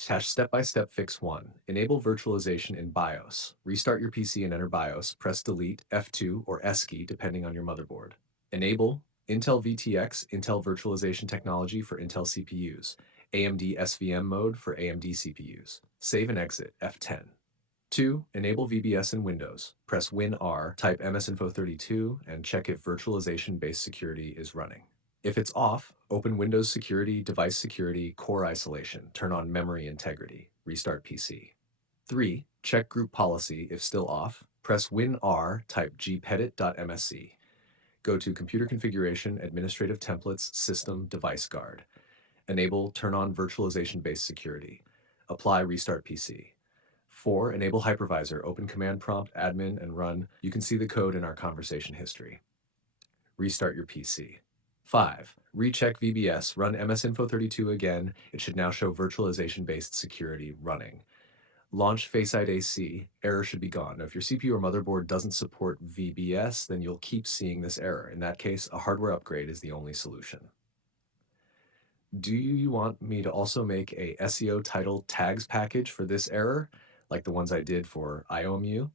Step-by-step fix 1. Enable virtualization in BIOS. Restart your PC and enter BIOS. Press Delete, F2, or S key depending on your motherboard. Enable Intel VTX, Intel Virtualization Technology for Intel CPUs. AMD SVM mode for AMD CPUs. Save and exit, F10. 2. Enable VBS in Windows. Press Win-R, type msinfo32, and check if virtualization-based security is running. If it's off, open Windows Security, Device Security, Core Isolation, turn on Memory Integrity, restart PC. 3. Check Group Policy. If still off, press Win-R, type gpedit.msc. Go to Computer Configuration, Administrative Templates, System, Device Guard. Enable Turn on Virtualization-Based Security. Apply Restart PC. 4. Enable hypervisor. Open Command Prompt, Admin, and run. You can see the code in our conversation history. Restart your PC. 5. Recheck VBS. Run msinfo32 again. It should now show virtualization-based security running. Launch FACEIT AC. Error should be gone. Now, if your CPU or motherboard doesn't support VBS, then you'll keep seeing this error. In that case, a hardware upgrade is the only solution. Do you want me to also make a SEO title tags package for this error, like the ones I did for IOMU?